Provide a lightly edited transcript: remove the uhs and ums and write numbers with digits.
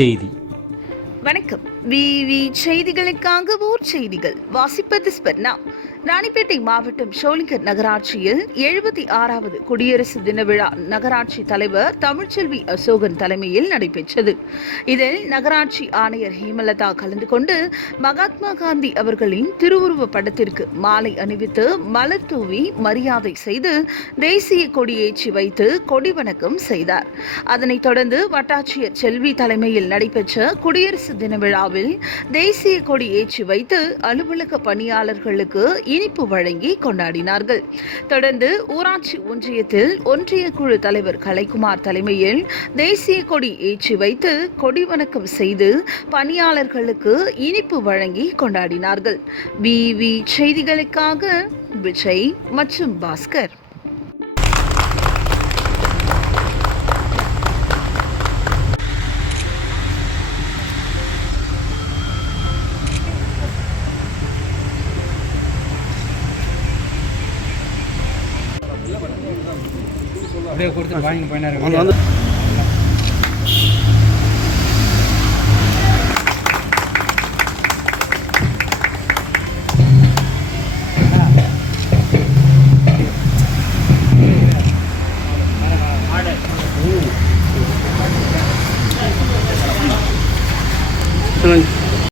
செய்தி. வணக்கம். விவி செய்திகளுக்காக ஊர் செய்திகள் வாசிப்பது ஸ்பர்ணா. ராணிப்பேட்டை மாவட்டம் ஷோலிங்கர் நகராட்சியில் 76வது குடியரசு தின விழா நகராட்சி தலைவர் தமிழ்ச்செல்வி அசோகன் தலைமையில் நடைபெற்றது. இதில் நகராட்சி ஆணையர் ஹேமலதா கலந்து கொண்டு மகாத்மா காந்தி அவர்களின் திருவுருவ படத்திற்கு மாலை அணிவித்து மலர் தூவி மரியாதை செய்து தேசிய கொடியேற்றி வைத்து கொடி வணக்கம் செய்தார். அதனைத் தொடர்ந்து வட்டாட்சியர் செல்வி தலைமையில் நடைபெற்ற குடியரசு தின விழாவில் தேசிய கொடி ஏற்றி வைத்து அலுவலக பணியாளர்களுக்கு இனிப்பு வழங்கி கொண்டாடினார்கள். தொடர்ந்து ஊராட்சி ஒன்றியத்தில் ஒன்றிய குழு தலைவர் கலைக்குமார் தலைமையில் தேசிய கொடி ஏற்றி வைத்து கொடி வணக்கம் செய்து பணியாளர்களுக்கு இனிப்பு வழங்கி கொண்டாடினார்கள். விவி செய்திகளுக்காக விஜய் மற்றும் பாஸ்கர். அப்படியே கொடுத்து வாங்கி போயினாரு.